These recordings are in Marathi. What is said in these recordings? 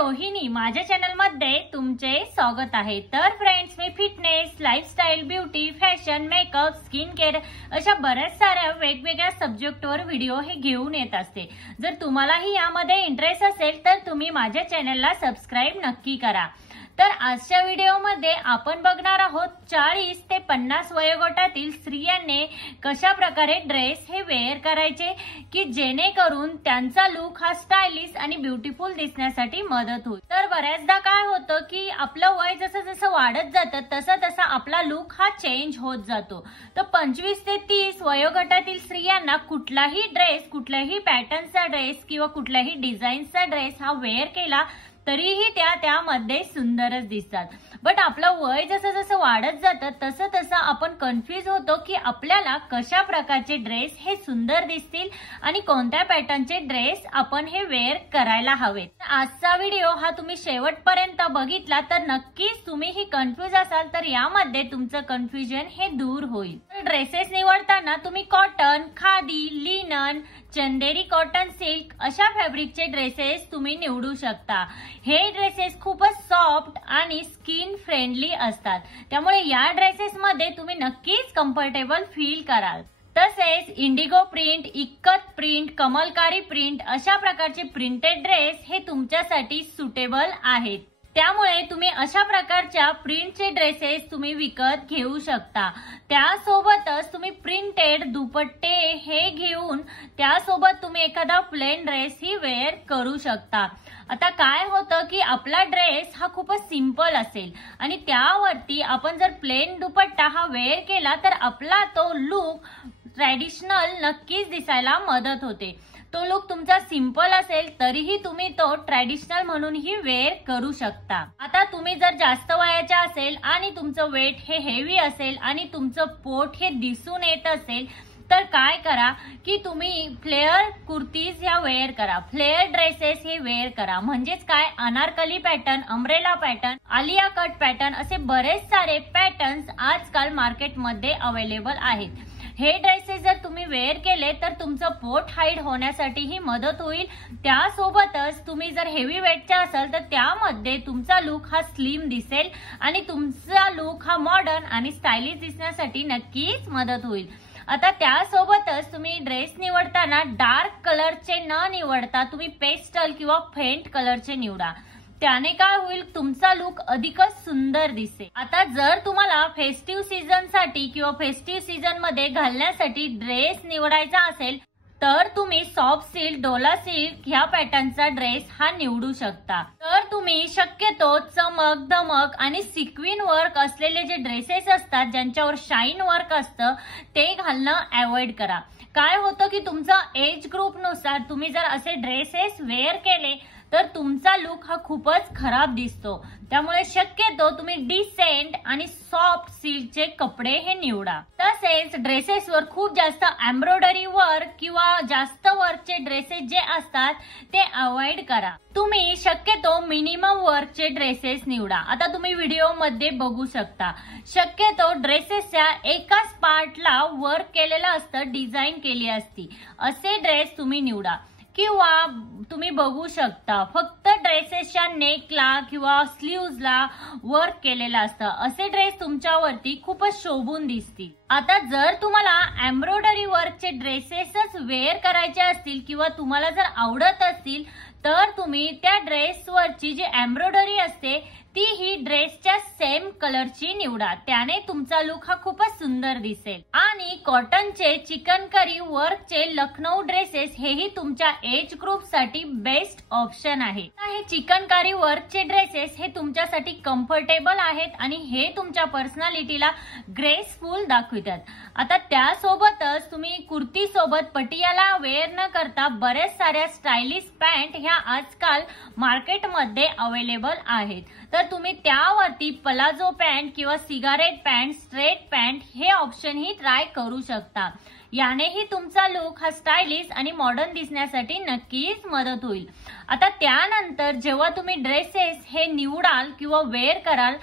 रोहिणी, माझ्या चॅनल मध्ये तुमचे स्वागत आहे। तर फ्रेंड्स, मी fitness, lifestyle, beauty, fashion, makeup, skin care अशा बऱ्याच साऱ्या वेगवेगळ्या सब्जेक्टवर व्हिडिओ हे घेऊन येत असते। जर तुम्हालाही यामध्ये इंटरेस्ट असेल तर तुम्ही माझ्या चॅनलला सबस्क्राइब नक्की करा। तर आजच्या व्हिडिओमध्ये आपण बघणार आहोत 40 ते 50 वयोगटातील स्त्रियांनी कशा प्रकारे ड्रेस हे वेअर करायचे की जेणेकरून त्यांचा लुक हा स्टायलिश आणि ब्युटिफुल दिसण्यासाठी मदत होईल। तर बऱ्याचदा काय होतं की आपलं वय जसं जसं वाढत जातं तसं तसा आपला लुक हा चेंज होत जातो। तर 25 ते 30 वयोगटातील स्त्रियांना कुठलाही ड्रेस, कुठल्याही पॅटर्नचा ड्रेस किंवा कुठल्याही डिझाईनचा ड्रेस हा वेअर केला तरीही त्यामध्ये सुंदरच दिसतात। बट आपलं वय जसं जसं वाढत जातं तसं तसं आपण कन्फ्यूज होतो की आपल्याला कशा प्रकारचे ड्रेस हे सुंदर दिसतील आणि कोणत्या पॅटर्नचे ड्रेस आपण हे वेअर करायला हवेत। आजचा व्हिडिओ हा तुम्ही शेवटपर्यंत बघितला तर नक्कीच तुम्हीही कन्फ्यूज असाल तर यामध्ये तुमचं कन्फ्युजन हे दूर होईल। ड्रेसेस निवडताना तुम्ही कॉटन, खादी, लिनन, चंदेरी कॉटन, सिल्क अशा फॅब्रिकचे ड्रेसेस तुम्ही निवडू शकता। हे ड्रेसेस खूपच सॉफ्ट आणि स्किन फ्रेंडली असतात, त्यामुळे या ड्रेसेस मध्ये तुम्ही नक्कीच कम्फर्टेबल फील कराल। तसेच indigo print, ikat print, kalamkari print अशा प्रकारचे प्रिंटेड ड्रेस हे तुमच्यासाठी सुटेबल आहेत। त्यामुळे तुम्ही अशा प्रकारच्या प्रिंटचे ड्रेसेस तुम्ही विकत घेऊ शकता। त्यासोबतच तुम्ही प्रिंटेड दुपट्टे हे घेऊन त्यासोबत तुम्ही एखादा प्लेन ड्रेस ही वेअर करू शकता। आता काय होतं की आपला ड्रेस हा खूपच सिंपल असेल आणि त्यावरती आपण जर प्लेन दुपट्टा हा वेअर केला तर आपला तो लुक ट्रॅडिशनल नक्कीच दिसायला मदत होते। तो लुक तुमचा सिंपल असेल तरीही तुम्ही तो ट्रॅडिशनल म्हणूनही वेअर करू शकता। आता तुम्ही जर जास्त वयाच्या असेल आणि तुमचं वेट हे हेवी असेल आणि तुमचं पोट हे दिसून येत असेल तर काय करा की तुम्ही फ्लेअर कुर्तीज ह्या वेअर करा, फ्लेअर ड्रेसेस हे वेअर करा। म्हणजेच काय, Anarkali pattern, umbrella pattern, Alia cut pattern असे बरेच सारे पॅटर्न्स आजकाल मार्केटमध्ये अवेलेबल आहेत। हे ड्रेसेस जर तुम्ही वेअर केले तर तुमचं पोट हाईड होण्यासाठीही मदत होईल। त्यासोबतच तुम्ही जर हेवी वेटच्या असाल तर त्यामध्ये तुमचा लुक हा स्लिम दिसेल आणि तुमचा लुक हा मॉडर्न आणि स्टायलिश दिसण्यासाठी नक्कीच मदत होईल। आता त्यासोबतच तुम्ही ड्रेस निवडताना डार्क कलरचे न निवडता तुम्ही पेस्टल किंवा फेंट कलरचे निवडा, त्याने काय होईल, तुमचा लुक अधिकच सुंदर दिसेल। आता जर तुम्हाला फेस्टिव्ह सीझन साठी किंवा फेस्टिव्ह सीझन मध्ये घालण्यासाठी ड्रेस निवडायचा असेल तर तुम्ही सॉफ्ट सिल्क, डोला सिल्क ह्या पॅटर्नचा ड्रेस हा निवडू शकता। तर तुम्ही शक्यतो चमक, धमक आणि सिक्विन वर्क असलेले जे ड्रेसेस असतात ज्यांच्यावर शाईन वर्क असतं ते घालणं अवॉइड करा। काय होतं की तुमचा एज ग्रुप नुसार तुम्ही जर असे ड्रेसेस वेअर केले तर तुमचा लुक हा खूपच खराब दिसतो। त्यामुळे शक्यतो तुम्ही डिसेंट आणि सॉफ्ट सिल्कचे कपडे हे निवडा। तसेच ड्रेसेसवर खूप जास्त एम्ब्रॉयडरी वर्क किंवा जास्त वर्कचे ड्रेसेस जे असतात ते अवॉइड करा। तुम्ही शक्यतो मिनिमम वर्कचे ड्रेसेस निवडा। आता तुम्ही व्हिडिओ मध्ये बघू शकता, शक्यतो ड्रेसेसच्या एकाच पार्टला वर्क केलेलं असतं, डिझाईन केली असती, असे ड्रेस तुम्ही निवडा। किंवा तुम्ही बघू शकता फक्त ड्रेसेसच्या नेकला किंवा स्लीव्हजला वर्क केलेलं असतं, असे ड्रेस तुमच्यावरती खूपच शोभून दिसतील। आता जर तुम्हाला एम्ब्रॉयडरी वर्कचे ड्रेसेसच वेअर करायचे असतील किंवा तुम्हाला जर आवडत असतील तर तुम्ही त्या ड्रेसवरची जी एम्ब्रॉयडरी असते ती ही ड्रेसच्या सेम कलरची निवडा, त्याने तुमचा लुक हा खूपच सुंदर दिसेल। आणि कॉटनचे चिकनकारी वर्कचे लखनऊ ड्रेसेस हेही तुमच्या एज ग्रुप साठी बेस्ट ऑप्शन आहे। हे चिकनकारी वर्कचे ड्रेसेस हे तुमच्यासाठी कम्फर्टेबल आहेत आणि हे तुमच्या पर्सनॅलिटीला ग्रेसफुल दाखवतात। आता त्यासोबतच तुम्ही कुर्ती सोबत पटियाला वेअर न करता बरेच साऱ्या स्टायलिश पॅन्ट ह्या आजकाल मार्केटमध्ये अवेलेबल आहेत, तर तुम्ही त्यावरती पलाझो पॅन्ट किंवा सिगारेट पॅन्ट, स्ट्रेट पॅन्ट हे ऑप्शन ही ट्राय करू शकता। यानेही तुमचा लुक हा स्टायलिश आणि मॉडर्न दिसण्यासाठी नक्कीच मदत होईल। आता त्यानंतर जेव्हा तुम्ही ड्रेसेस हे निवडाल किंवा वेअर कराल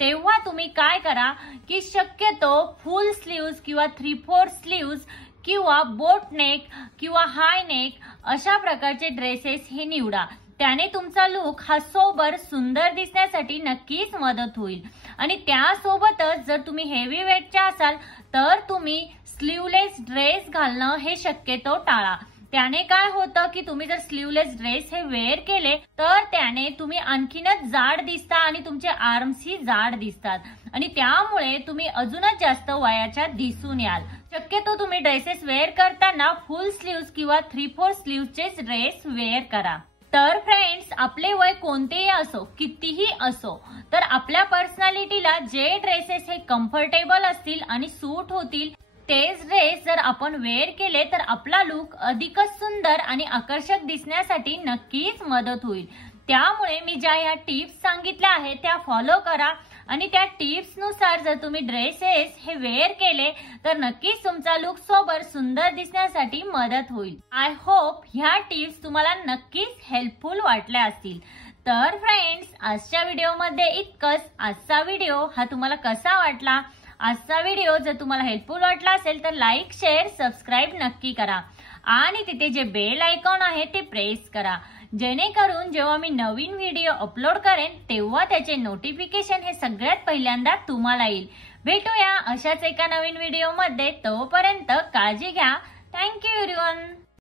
तेव्हा तुम्ही काय करा की शक्यतो फुल स्लीव्ज किंवा 3/4 स्लीव्ज किंवा बोट नेक किंवा हाय नेक अशा प्रकारचे ड्रेसेस हे निवडा, त्याने तुमचा लुक हा सोबर सुंदर दिसण्यासाठी नक्कीच मदत होईल। आणि त्यासोबतच जर तुम्ही हेवी वेटच्या असाल तर तुम्ही स्लीवलेस ड्रेस घालणं हे शक्यतो टाळा। त्याने काय होतं की तुम्ही जर स्लीवलेस ड्रेस हे वेअर केले तर त्याने तुम्ही आणखीनच जाड दिसता आणि तुमचे आर्म्स ही जाड दिसतात आणि त्यामुळे तुम्ही अजूनच जास्त वयाच्या दिसून याल। शक्यतो तुम्ही ड्रेसेस वेअर करताना फुल स्लीव्स किंवा 3/4 स्लीव्सचे ड्रेस वेअर करा। तर फ्रेंड्स, आपले वय कोणतेही असो, कितीही असो, तर आपल्या पर्सनॅलिटीला जे ड्रेसेस हे कम्फर्टेबल असतील आणि सूट होतील तेच ड्रेस जर आपण वेअर केले तर आपला लुक अधिकच सुंदर आणि आकर्षक दिसण्यासाठी नक्कीच मदत होईल। त्यामुळे मी ज्या ह्या टिप्स सांगितल्या आहेत त्या फॉलो करा आणि त्या टिप्स नुसार जर तुम्ही ड्रेसेस हे वेअर केले तर नक्कीच तुमचा लुक सोबर सुंदर दिसण्यासाठी मदत होईल। आय होप ह्या टिप्स तुम्हाला नक्कीच हेल्पफुल वाटल्या असतील। तर फ्रेंड्स, आजच्या व्हिडिओमध्ये इतकंच। आजचा व्हिडिओ हा तुम्हाला कसा वाटला? आजचा व्हिडिओ जर तुम्हाला हेल्पफुल वाटला असेल तर लाईक, शेअर, सबस्क्राईब नक्की करा आणि तिथे जे बेल आयकॉन आहे ते प्रेस करा, जेणेकरून जेव्हा मी नवीन व्हिडिओ अपलोड करेन तेव्हा त्याचे नोटिफिकेशन हे सगळ्यात पहिल्यांदा तुम्हाला येईल। भेटूया अशाच एका नवीन व्हिडिओमध्ये, तोपर्यंत काळजी घ्या। Thank you everyone.